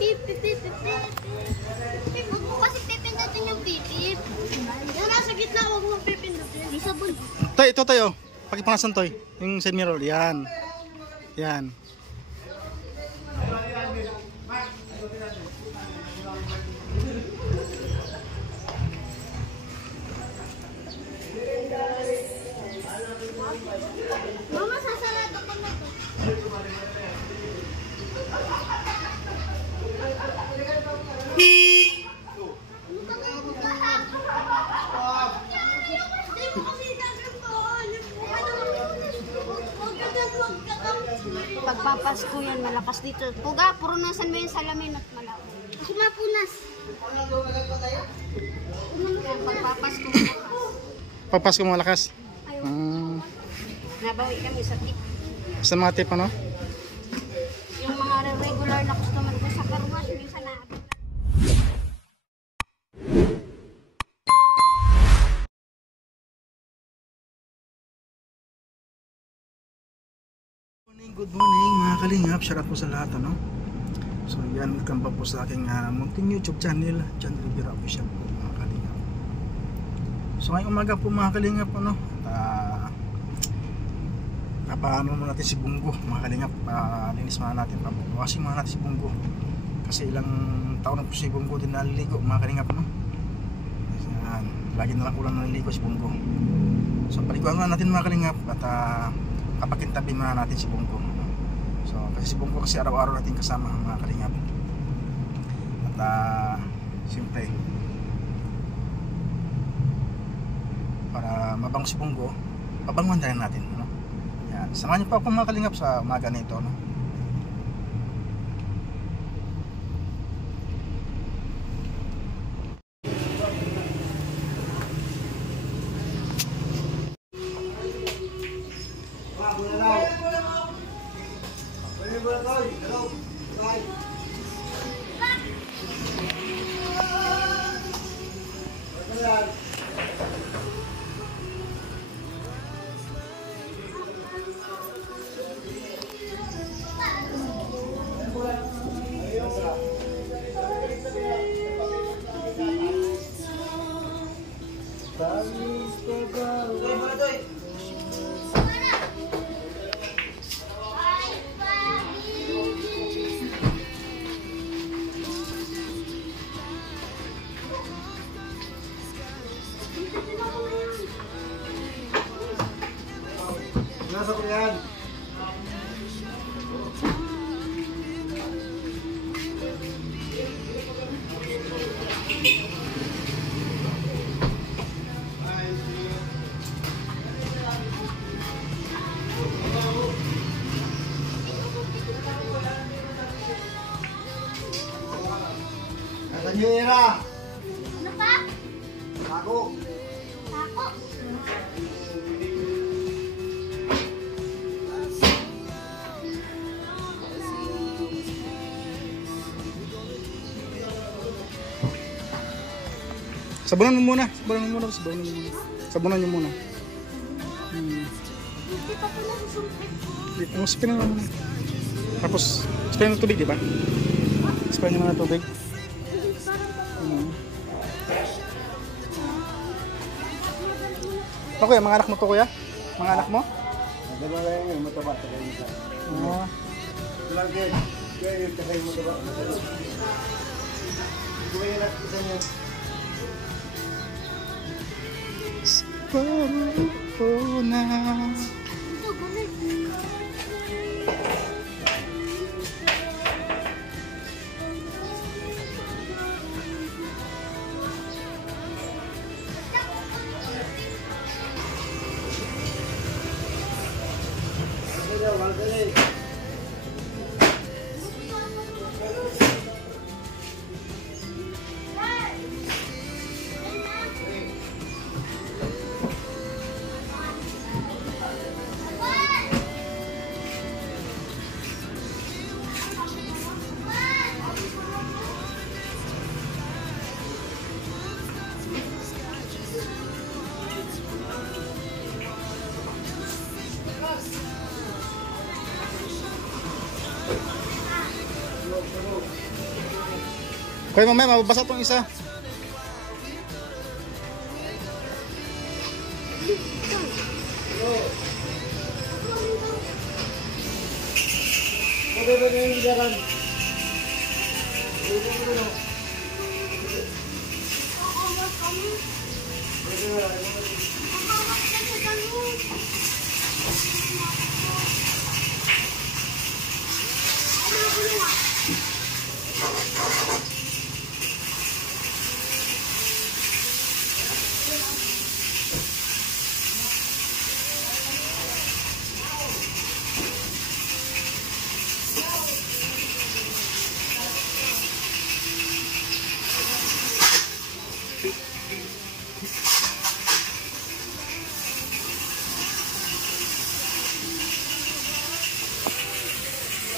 Huwag mo kasi pipindutin yung pipip. Yan nasa gitna, huwag mo pipindutin. May sabon. Toy, ito tayo. Pakipangasan toy. Yung side mirror. Yan. Yan. Mama, sasarado ko na to. Pagpapasko yan, malakas dito. Puga, purunasan mo yung salamin at malakas. Kasi mapunas. Pagpapasko. Pagpasko mo malakas. Nabawi kami sa tip. Sa mga tip ano? Yung mga regular na customer ko sa karwas, minsan na. Good morning mga kalingap, shout out po sa lahat ano. So yan, welcome pa po sa aking munting YouTube channel, John Rivera Official po mga kalingap. So ngayong umaga po mga kalingap ano, papaano mo natin si Bunggo mga kalingap, linis muna natin, washing muna natin si Bunggo. Kasi ilang taon na po si Bunggo din naliligo mga kalingap no. Yan, lagi na lang ulang naliligo si Bunggo. So paliguan na natin mga kalingap at kapakintabi muna natin si Bunggo. So kasi si Bunggo kasi araw-araw natin kasama mga kalingap. At siyempre para mabango si Bunggo, pabanguan na rin natin no? Yan. Samahan niyo pa ako mga kalingap sa umaga nito no? Nasa ko yan. Nasa niyo era. Ano pa? Ako. Ako. Sabunan mo muna. Sabunan niyo muna. Hindi pa pala susumpit. Spin na muna. Tapos, spin ng tubig, di ba? Spin naman ng tubig. Ako kuya, mga anak mo to kuya? Mga anak mo? Dalawa lang yung mataba sa kayo isa. Oo. Lagi, kaya yung takay mataba. Kaya yung isa niya. Siguro na. Ito, balik. Kaya mamaya mababasa tong isa.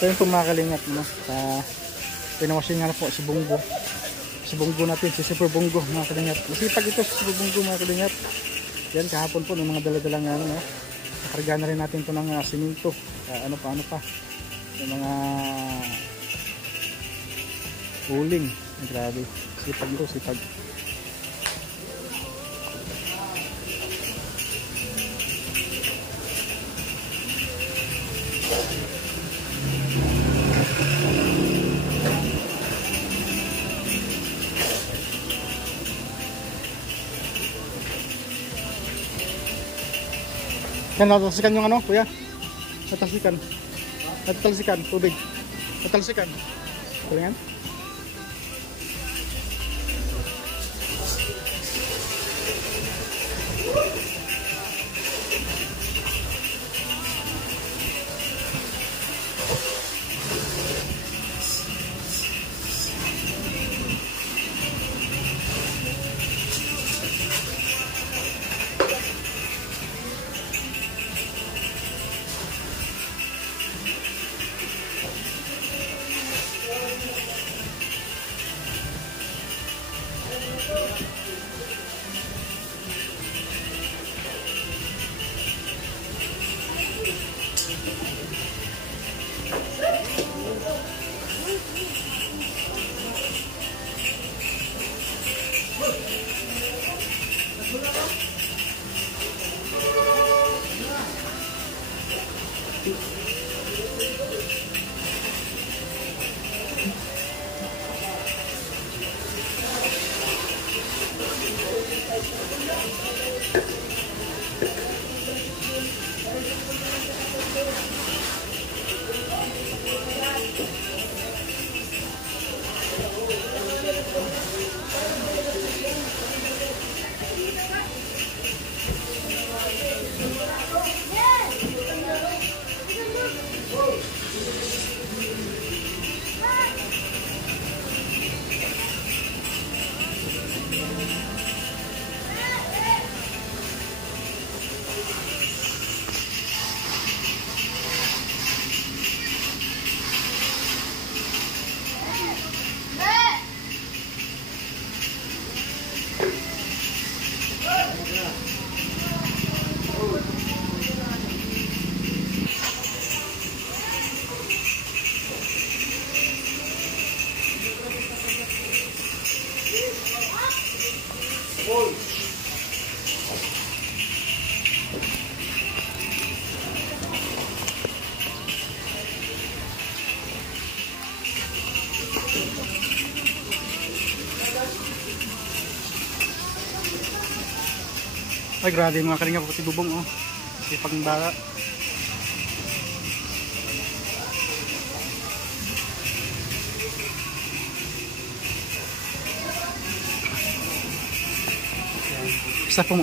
So yun po mga kalingap, no? Pinawashing nga na po si Bungo. Si Bungo natin, si Super Bungo mga kalingap. Masipag ito si Super Bungo mga kalingap. Yan kahapon po ng mga daladalang ano, no? Nakarga na rin natin ito ng siminto. Ano pa. Yung mga uling. Grabe. Sipag ito, sipag. Yan, natalsikan yung ano, kuya. Natalsikan, tubig. Natalsikan. Kulingan. Ay grabe mga kalingap, si Bubong oh. Si Pangbara. Isa pong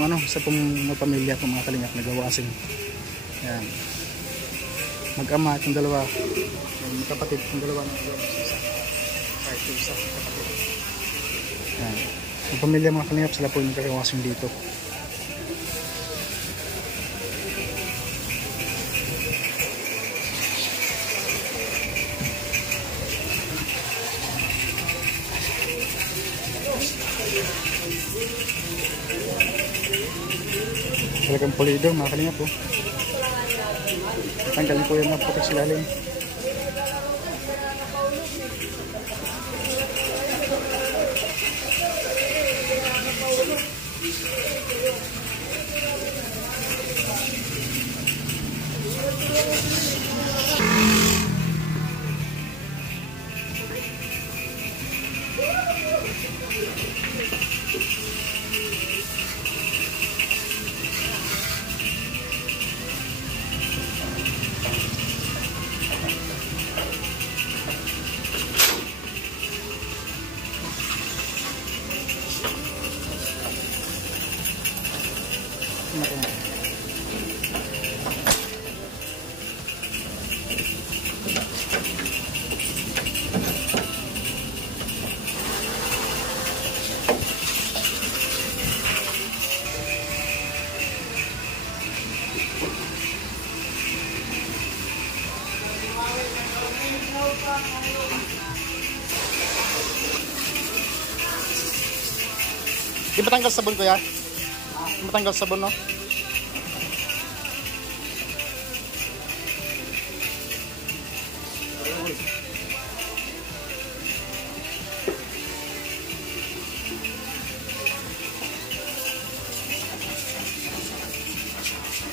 pamilya po mga kalingap nagawasin. Yan. Mag-ama itong dalawa. Yung kapatid itong dalawa nagawasin isa. Kahit yung isa kapatid. Yan. Yung pamilya mga kalingap sila po yung nagawasin dito. Talagang pulido mga kalingap po. Tanggalin po yung mga putik sa lalim. Di ba tanggal sabon kuya? Di ba tanggal sabon no?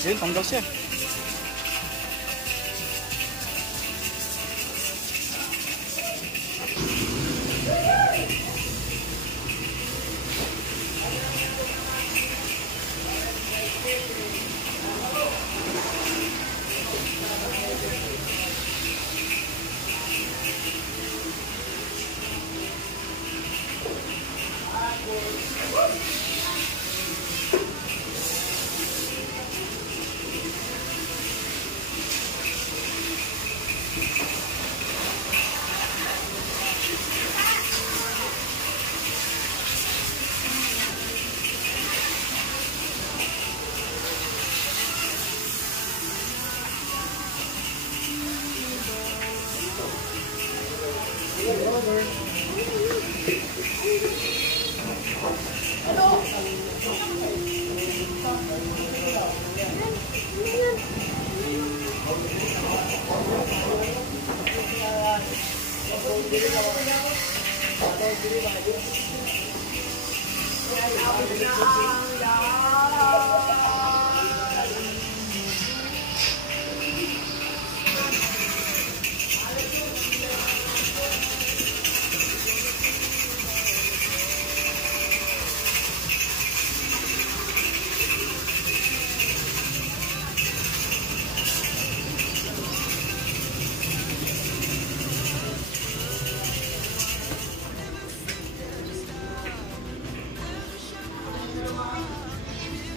Yun, tanggal siya.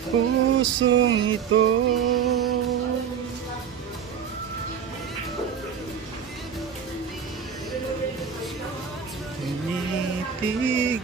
Pusong ito tinitig.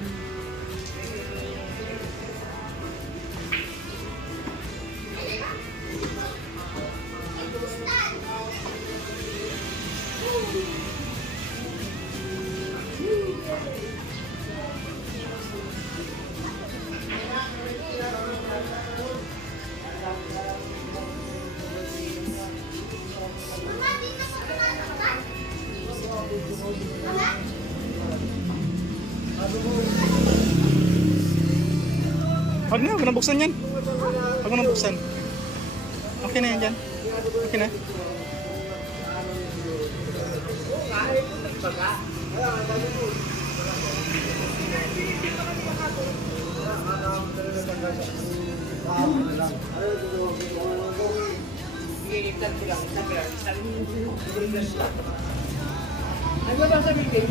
Huwag na, huwag na buksan yan. Huwag na buksan. Okay na yan dyan. Okay na. Ano ba sabihin?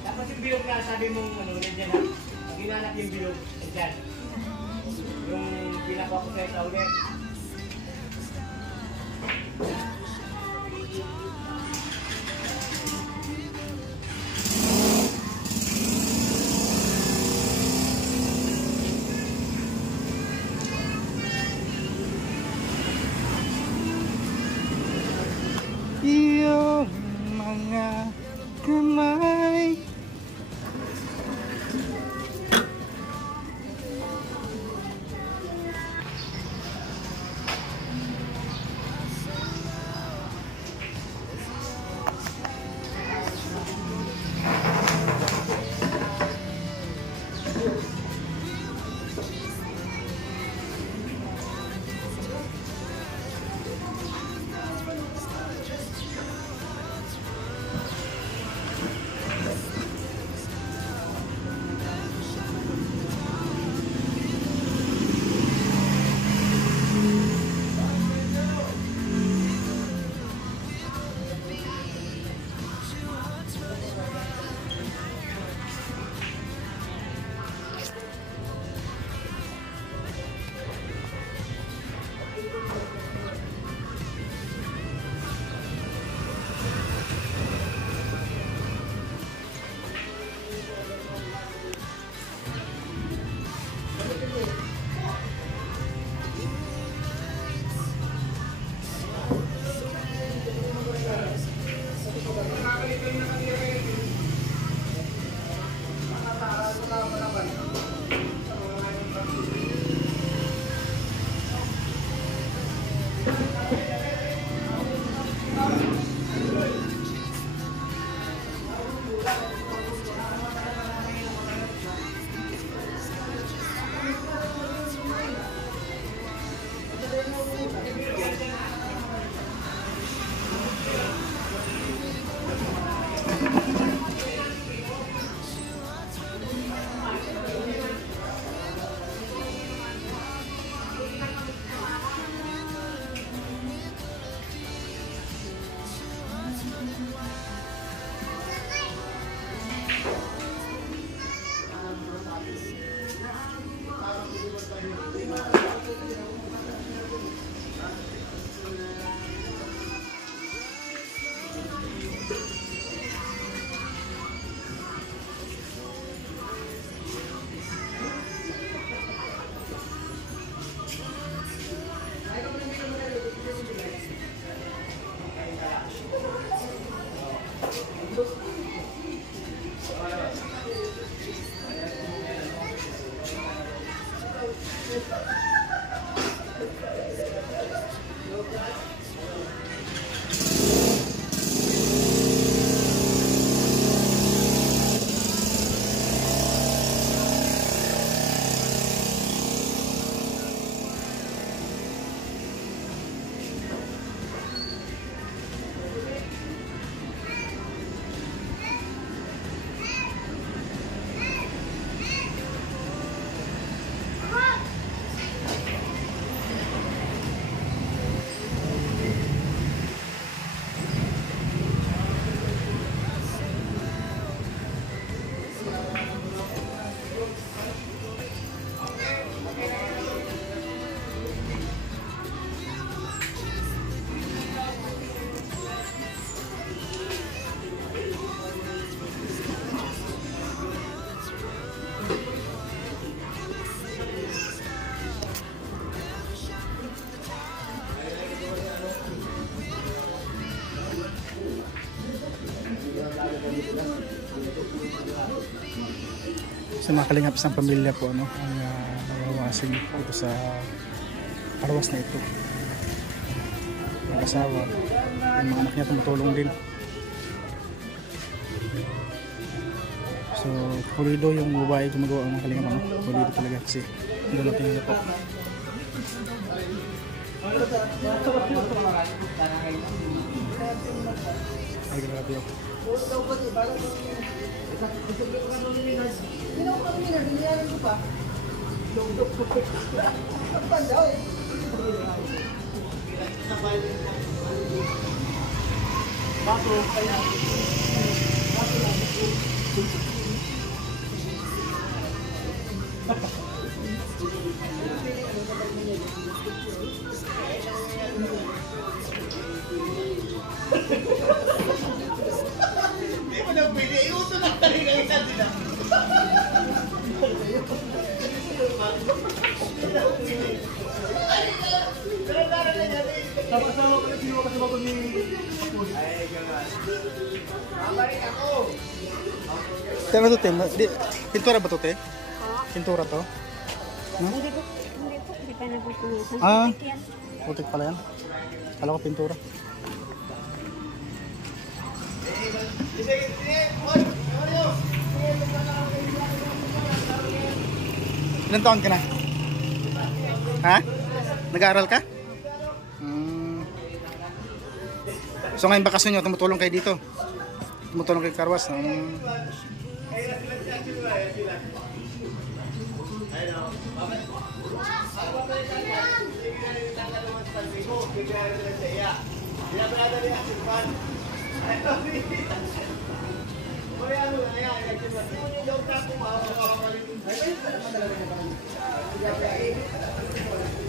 Dapat yung bilog na sabi mong ano, nandiyan na. Pag hinanap yung bilog, nandiyan. Yung pinakuha ko sa ulit. Sa mga kalingap, isang pamilya po ano, ang nawawasig dito sa karwas na ito. Ang asawa, ang mga anak niya tumutulong din. So, pulido yung babae gumagawa ng mga kalingap ano. Pulido talaga kasi doon natin nila po. Ay, grabe ako. Kaya ba ito, te? Pintura ba ito, te? Pintura to? No? Hindi po, hindi pa napupunusan. Ah. Putik yan. Putik pala yan. Kala ko pintura. Ilan taon ka na? Ha? Nag-aaral ka? So ngayon bakasyon nyo, tumutulong kayo dito? Tumutulong kayo karwas?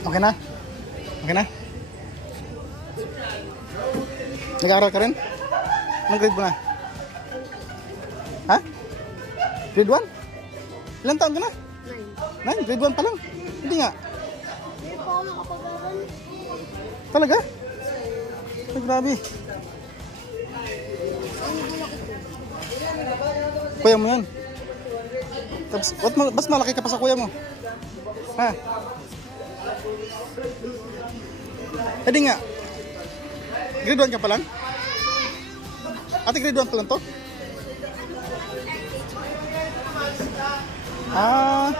Okay na? Okay na? Nag-aaral ka rin? Anong grade mo na? Ha? Grade 1? Ilang taon ka na? 9. Grade 1 pa lang? Hindi nga. Hindi pa ako nakapag-aral. Talaga? Ay, grabe. Kuya mo yan. Tapos, mas malaki ka pa sa kuya mo. Ha? Hindi nga. Grade 1 ka pa lang? Ate, grade 1 pa lang to? Ah.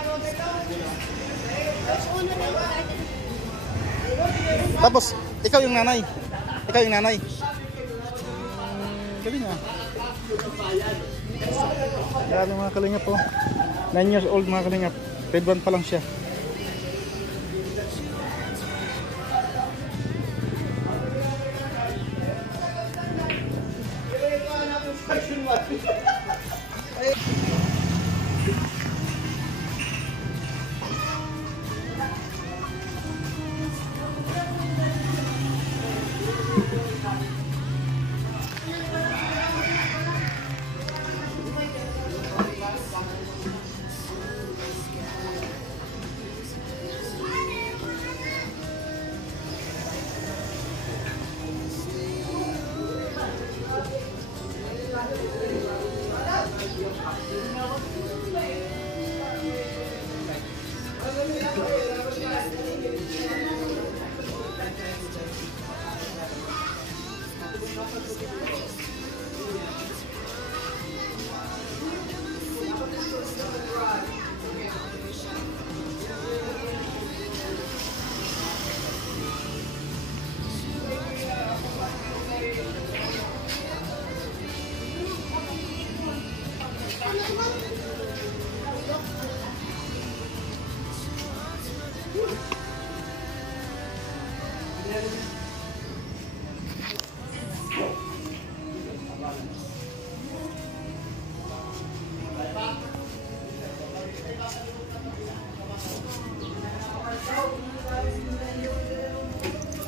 Tapos, ikaw yung nanay. Ikaw yung nanay. Galing nga. Grabe mga kalingap po. 9 years old mga kalingap. Grade 1 pa lang siya.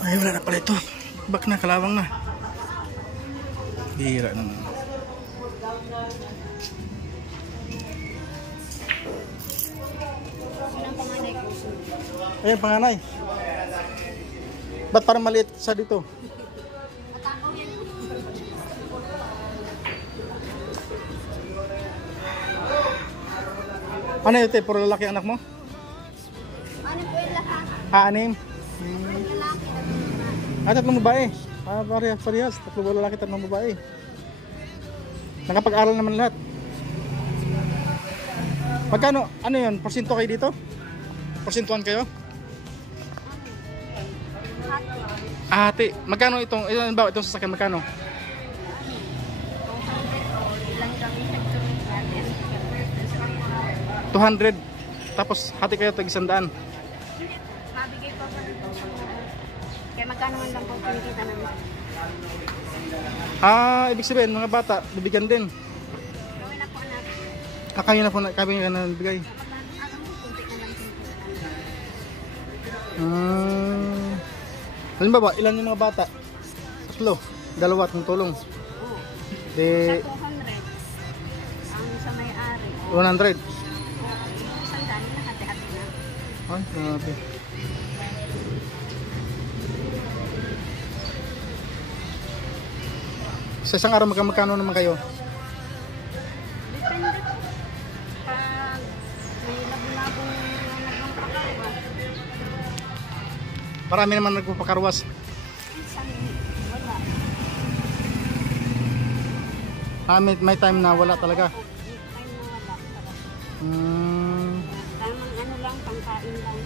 Ay, wala na pala ito. Bak na, kalawang na. Bihira naman. Ayan, panganay. Ba't parang maliit sa dito? Ano yun, te? Puro lalaki anak mo? Ano po yung lahat? Anim? Yung lalaki na pinunta. Tatlong babae. Parehas. Tatlong lalaki, tatlong babae. Nakapag-aral naman lahat. Magkano? Ano yun? Porsyento kayo dito? Porsentuhan kayo? Ate. Magkano itong sasakyan? Magkano? Ilang kami nagtuloy natin. 200. Tapos hati kayo tag 100. Mabigay pa pa rin po sa mga. Kaya magkano man lang po kinikita namin. Ibig sabihin mga bata, bibigyan din. Gawin na po natin. Kayo na po kami na bibigay. Alam mo, kunti na lang kinikita. Halimbawa, ilan yung mga bata? 3, 2 tulong. Oo. De Sa 200. Ang sa may-ari. 100. Isang dami na hati-hati na. Ay, grabe. Sa isang araw magkano naman kayo? Depende po. Pag may labo-labong nagpapakawa, Marami naman nagpapakarwas. minsan wala. May time na wala talaga. May time na wala. Tamang ano lang, pangkain lang.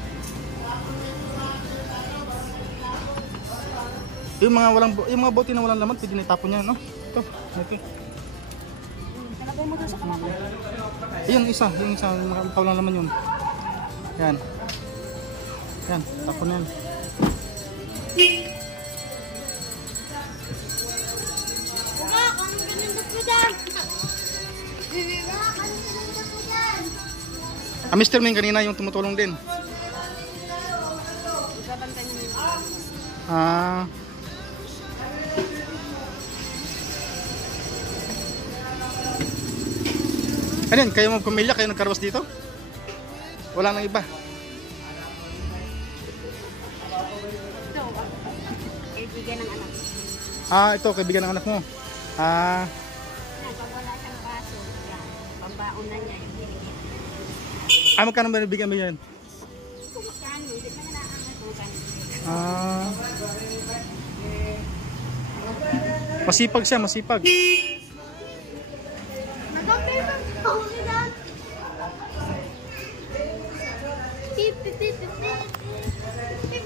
Yung mga bote na walang laman, pwede na itapon niya, no? Ito. Nalagay mo doon sa kalaman. Yung isa, walang laman yun. Yan. Yan, tapon yan. Buka, anong ganun po dyan? Buka, anong ganun po dyan? Mr. Ming kanina yung tumutulong din. Ibabantay na niyo. Ano yan? Kayo mga pamilya, kayo nagkarwas dito? Wala nang iba. Ito, kaibigan ng anak. Ito, kaibigan ng anak mo. Yan, pag wala siyang baso, yan, pambaon na niya yung binigyan. Magkano ba nabigyan mo yan? Kung magkano, hindi na naaangat kung magkano. Masipag siya, masipag. Nagkakailan po nila.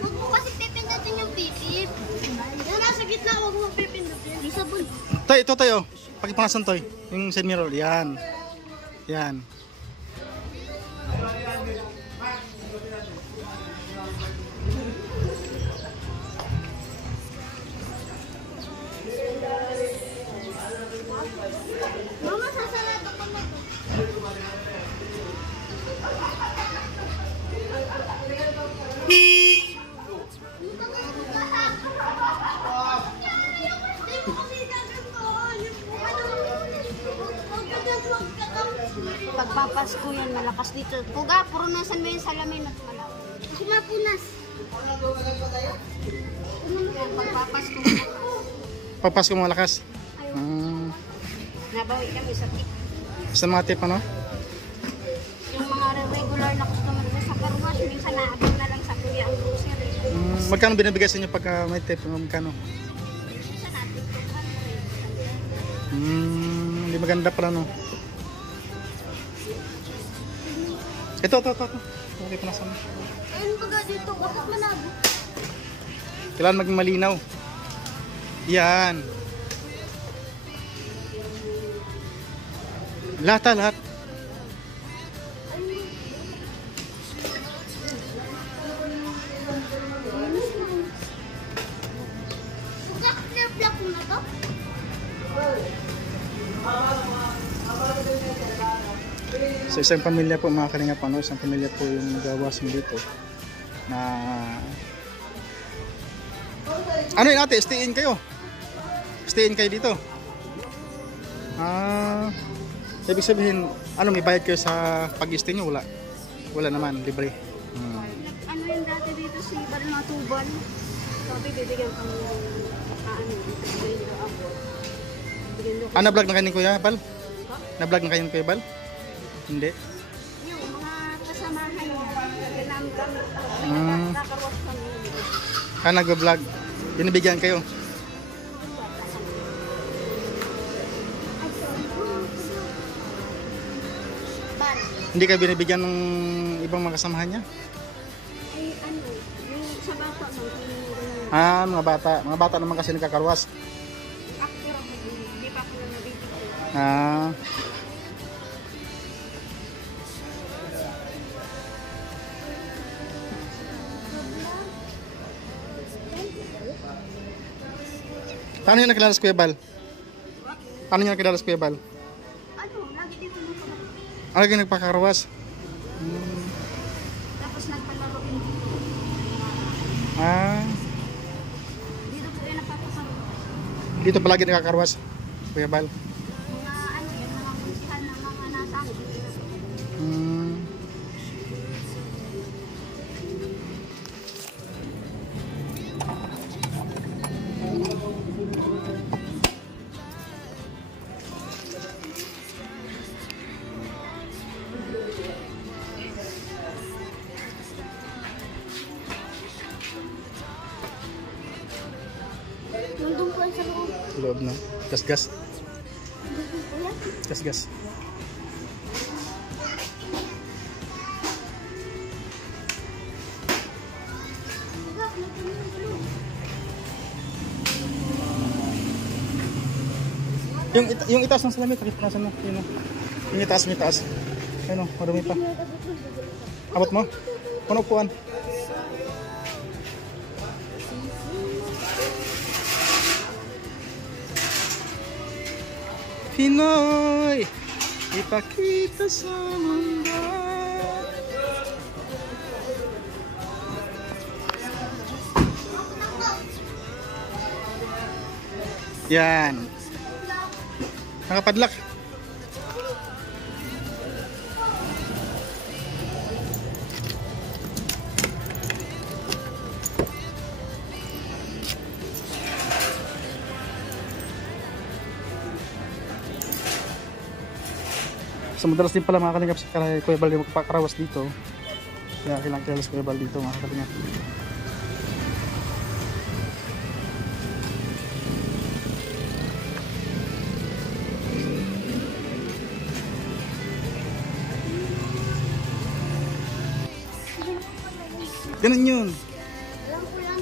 Huwag mo kasi pipindutin yung pipip. Yan, nasa gitna, huwag mo pipindutin. May sabon. Ito tayo. Pakipangasan toy. Yung side mirror. Yan. Yan. Mama, sasarado ko na to. Pagpapasko yan, malakas dito. Puga, purunasan mo yung salamin at malakas. Kasi mapunas. Yan, pagpapasko. Papasok mo malakas. Nabawi kami sa tip. Sa mga tip ano? Yung mga regular na customer ko sa karwas, minsan naabang na lang sa kuya ang grocery. Magkano binibigay sa inyo pagka may tip? Magkano? Minsan natin ko Hindi maganda pala no. Ito. Okay, panasan mo. Ayun baga dito, bakit malabo? Kailangan maging malinaw. Yan. Lahat. Buka, clear black mo na to? So isang pamilya po mga kalingap, isang pamilya po yung nagawasin dito na ano yun ate, stay in kayo dito. Ibig sabihin, may bayad kayo sa pag-stay nyo? Wala naman, libre. Ano yung dati dito si Balmatubal? Sabi, bibigyan kami ng bibigyan nyo ako. Bibigyan nyo Na-vlog na kayo ni Kuya Bal? Na-vlog na kayo ni Kuya Bal? Hindi. yung mga gamit. Hmm. Nakakarwas kami. Nag-vlog. Binibigyan kayo. Ban. Hindi kayo binibigyan ng ibang mga kasamahan niya? Ay, ano, yung sa bata mo, yung Mga bata. Mga bata naman kasi nagkakarwas. actor ako, hindi pa ako nabibigyan. Ah. Paano nyo nakilala sa Kuya Bal? Paano nyo nakilala sa Kuya Bal? Ano, lagi dito nung kapatid. Ano kayo nagpakarwas? Tapos nagpalaro din dito. Ah. Dito po yung napapasaro. Dito palagi nakakarwas. Kuya Bal. Mga ano yun, mga kunsihan ng mga nasahod. Hmm. Nandun po sa loob. Loob na. Gas-gas. Nandun po yan. Gas-gas. Diba, nandun yung loob. Yung itaas ng salamin, takip nasan mo. Yun o. Yung itaas. Ayun o, marumi pa. Abot mo? Puno upuan. Pinoy, ipakita sa mundo. Yan. Nakapadlock. So madalas din pala mga kalingap sa Kuya Bal yung magpapakarawas dito. Kaya kailangan kilala sa Kuya Bal dito mga kalingap. Ganun yun. Alam ko lang.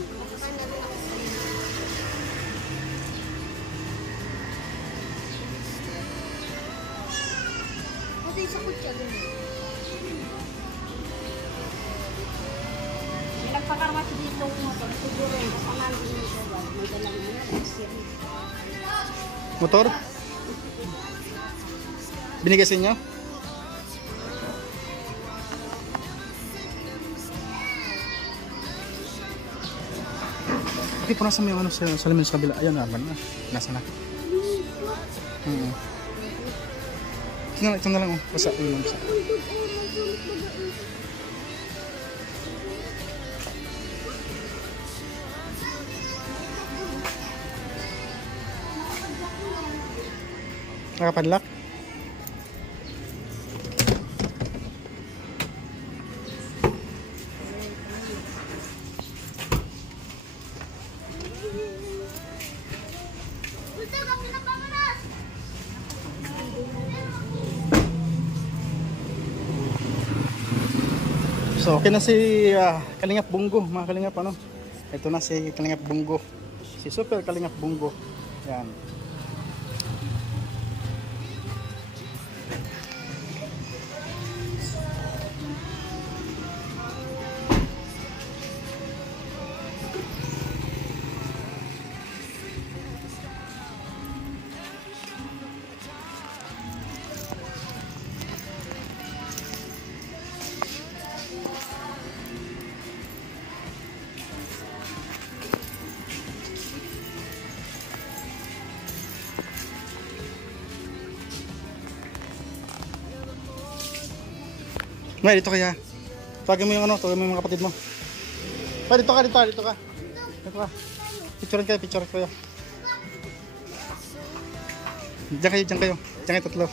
Kasi sa kutsa ganun. May nagpakarwas dito ng motor. Siguro yung kasama din nito. May dalang mga siya. Motor? Binigay sa inyo? Okay, punasan mo yung ano sa salamin sa kabila. Ayun, naman na. Nasa na. Ito na lang, oh. Basa. Yun lang, basa. Nakapadlock? Punta kami na pamanas! So, okay na si Kalingap Bungo, mga Kalingap, ano? Ito na si Kalingap Bungo. Si Super Kalingap Bungo. Yan. May, dito kaya. Tawagin mo yung ano, tawagin mo yung mga kapatid mo. May, dito ka. Dito ka. Picture kayo. Diyan kayo. Diyan kayo tatlo.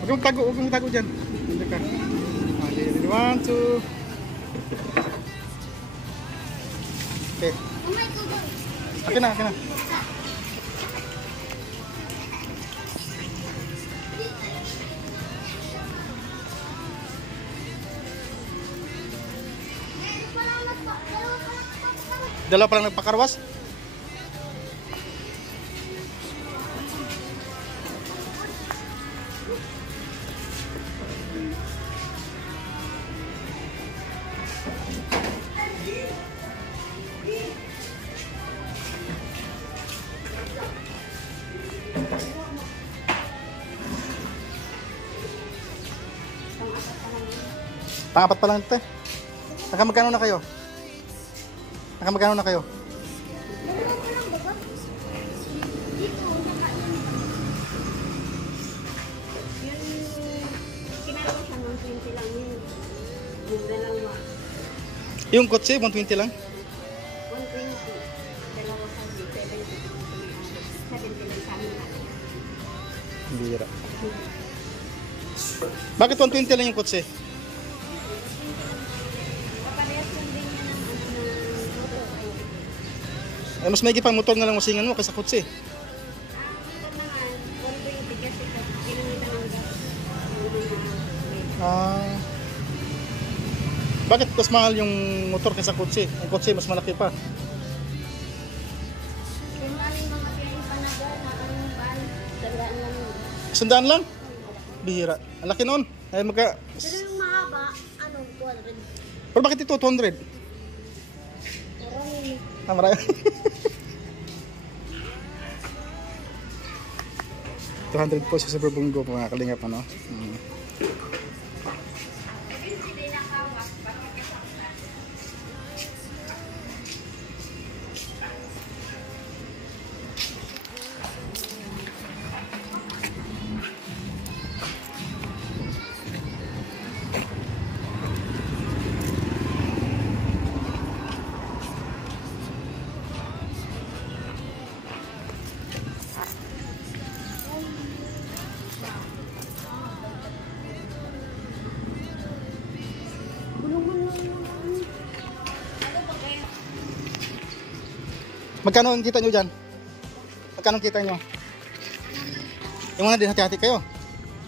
Huwag kang tago, huwag kang tago dyan. Hindi ka. Okay, ready, 1, 2. Okay. Oh my God. Akin na, akin na. Dalawa pa lang nagpakarwas? Pangapat pa lang ito eh. Nakamagkano na kayo? Nakamagkano na kayo? Kinala ko siya ng 20 lang yun. Yung dalawa. Yung kotse, 120 lang? 120. Dalawa sa 70. 70 lang sa amin. Bira. Bakit 120 lang yung kotse? Kaparehas lang din yan ng motor. Eh, mas maigi pang motor na lang masingan mo kaysa kotse. Ang motor naman, 120 kasi kinamita ng gas. Ah. Bakit mas mahal yung motor kaysa kotse? Ang kotse mas malaki pa. Yung maling mga pinipanaga na anong ban, tandaan lang yun. 100 lang? Bihira. Ang laki noon. Ay magka... Pero yung mahaba, 200. Pero bakit ito 200? Marami. Ah, marami. 200 po sa Superbungo mga kalingap ano. Magkano ang kita nyo dyan? Magkano ang kita nyo? Yung mga din hati-hati kayo.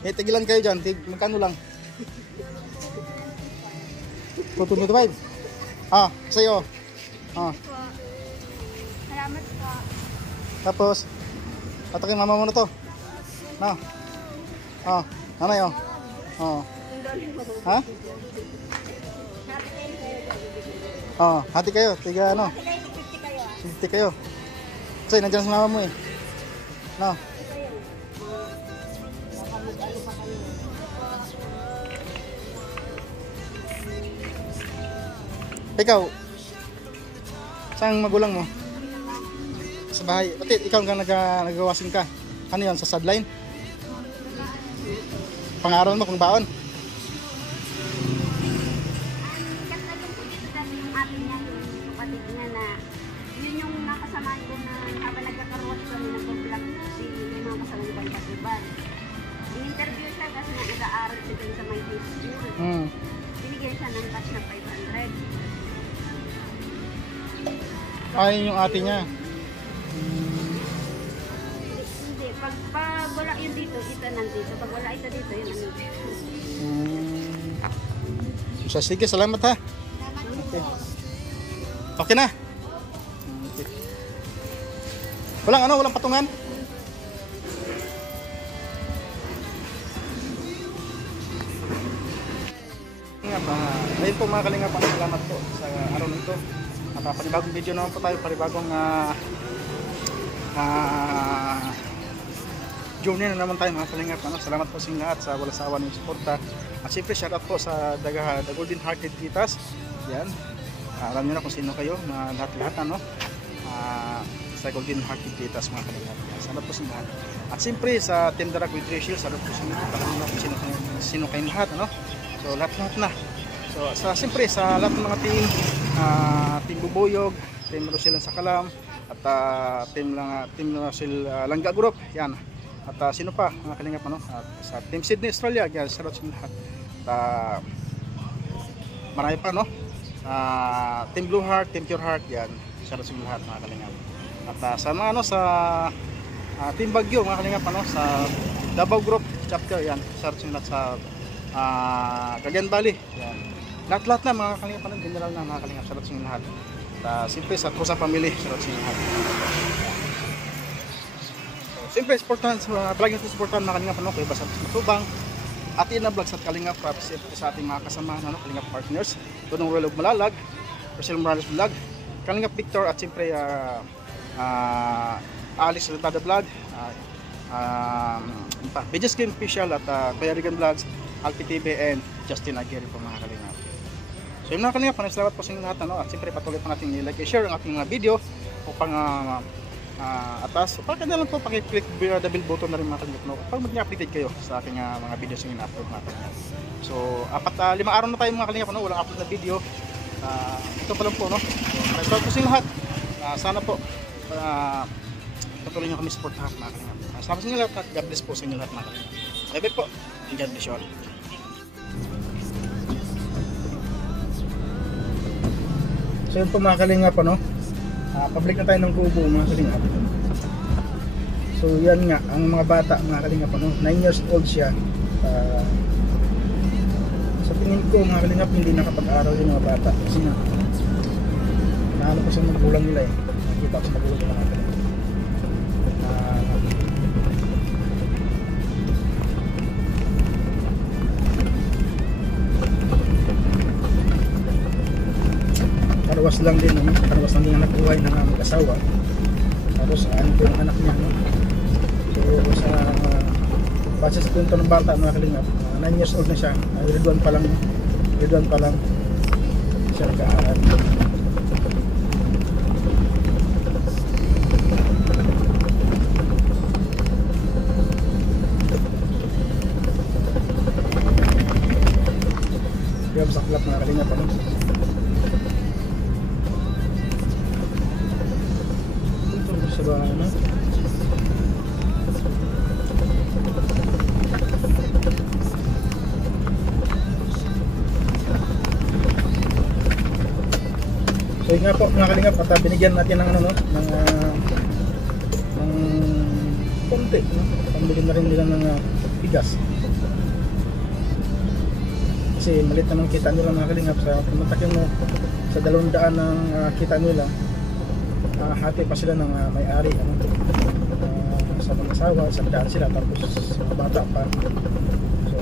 Eh, tigilan kayo dyan. Magkano lang? 225. Ah, sa'yo. Ah. Salamat po. Tapos, patakin mama mo na to. Na. Ah, ano yun? Oh. Ha? Oh, hati kayo. Tiga ano? 50 kayo. Kasi nandiyan sa mama mo eh. No. Ikaw, saan magulang mo? Sa bahay. Pati ikaw nga nagawasin ka. Ano yun? Sa sideline? Pangaral mo kung baon? Kasalong ko dito dati yung ate niya, yung kapatid niya na yun yung nakasamahan ko na habang nagkakaroon kami nag-vlog si yung mga kasama ni Banda Iban. In-interview siya kasi nag-aaral siya dun sa may school. Binigyan siya ng cash na 500. Ay, yung ate niya. Hindi, pag wala yun dito, ito nandito. Pag wala ito dito, yun nandito. So, sige, salamat ha. Okay. Okay na. Okay. Walang patungan. Ayun po mga kalingap, salamat po sa araw nito. At panibagong video naman po tayo, panibagong journey na naman tayo mga kalingap. Salamat po sa inyo lahat sa walang sawa ng suporta. At siyempre shout out po sa The Golden Hearted Titas. Yan. Alam niyo na kung sino kayo, lahat-lahat sa Golden Hearted Titas mga kalingap. Salamat po sa inyo lahat. At siyempre sa Team Darak with Rachel, salamat po sa inyo. Alam niyo kung sino kayong lahat. So lahat-lahat na. So siyempre sa lahat ng mga team Bubuyog, team Rosel sa Kalam, at team Rosel Langga Group, yan. At sino pa mga kalingap ano? At sa Team Sydney Australia, yan, shoutout sa lahat. At marami pa no. Team Blue Heart, Team Pure Heart, yan, shoutout sa lahat mga kalingap. At sa mga ano sa Team Baguio mga kalingap ano, sa Davao Group chapter, yan, shoutout sa lahat sa Cagayan Valley, yan. Lahat-lahat na mga kalingap ano, general na mga kalingap, shoutout sa lahat. Siyempre sa Kusa Family, shoutout sa lahat. Siyempre, supportahan sa vlog natin, supportahan mga kalingap ano, kay Basat Matubang, Atina Vlogs at Kalingap Raps, sa ating mga kasama ano, Kalingap partners, Tunong Royal of Malalag, Rachel Morales Vlog, Kalingap Victor, at siyempre Alice Rentada Vlog, BJ's Game Official, at Kuya Regan Vlogs, Alpi TV, and Justin Aguirre po mga kalingap. So yung mga kalingap, salamat po sa inyo lahat ano, at siyempre patuloy pa natin i-like and share ang ating mga video upang atas. So pagka na lang po, pakiclick the bell button na rin mga kalingap no, upang mag-update kayo sa aking mga videos yung ina-upload natin. So 5 araw na tayo mga kalingap no, walang upload na video. Ito pa lang po no. So salamat po sa inyo lahat. Sana po patuloy nyo kami supportahan mga kalingap. Salamat sa inyo lahat at God bless po sa inyo lahat mga kalingap. Bye po, and God bless you all. So yun po mga kalingap ano, public na tayo ng kubo mga kalingap. So yan nga, ang mga bata mga kalingap ano, 9 years old siya. Sa tingin ko mga kalingap, hindi nakapag-aral yung mga bata kasi nga naano pa sa magulang nila eh, nakita ko sa magulang nila mga kalingap. Karawas lang din ano, karawas lang din ang nagbuhay ng mag-asawa. Tapos ano po yung anak niya no? So sa base sa kwento ng bata mga kalingap, 9 years old na siya, grade 1 pa lang siya nag-aaral. Kaya masaklap mga kalingap ano. Sa ba ano? So yun nga po mga kalingap, at binigyan natin ng ano no, ng konti no, pambili na rin nila ng bigas. Kasi malit naman kita nila mga kalingap, sa pumuntakin mo sa 200 ng kita nila, hati pa sila ng may-ari ano, sa mag-asawa, sa daan sila, tapos sa bata pa. So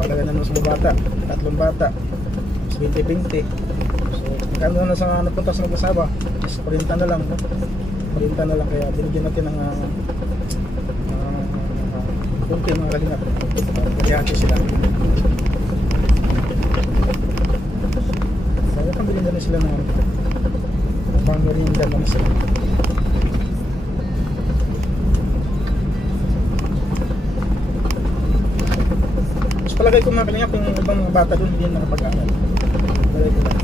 palagay na naman sa bata, 3 bata, 20-20. So kano na sa napunta sa mag-asawa, is 40 na lang no? 40 na lang, kaya binigyan natin ng kunti mga kalingap, hati sila. So pambili na rin sila ng pang-merienda naman sila. Mas palagay ko mga kalingap, yung ibang mga bata doon hindi nakapag-aral. Palagay ko lang.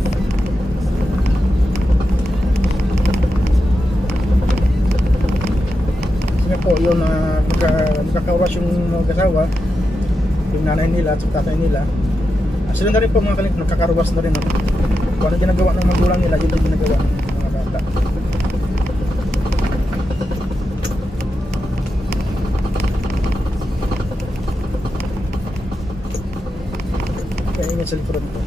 Kasi po yun magkakawas yung mag-asawa, yung nanay nila at tatay nila, sila na rin po mga kalingap, nagkakaruwas na rin. Kung ano ginagawa ng magulang nila, yun din ginagawa ng mga bata. Kaya ingat sa likuran ko.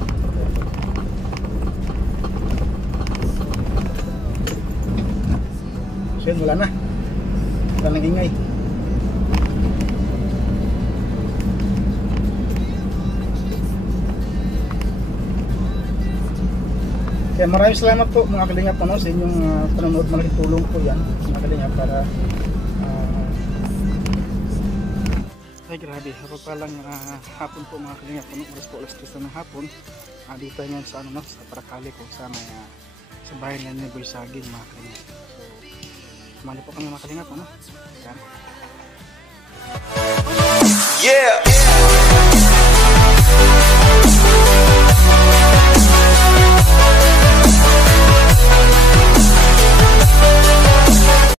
So yun, wala na. Wala nang ingay. Kaya maraming salamat po mga kalingap ano, sa inyong panonood. Malaking tulong po yan mga kalingap para ay grabe, habang palang hapon po mga kalingap ano, oras po alas 3 ng hapon, dito ngayon sa ano no, sa Paracali kung saan sa bahay na ni Boy Saging mga kalingap. So sumali po kami mga kalingap ano. Yan. Yeah.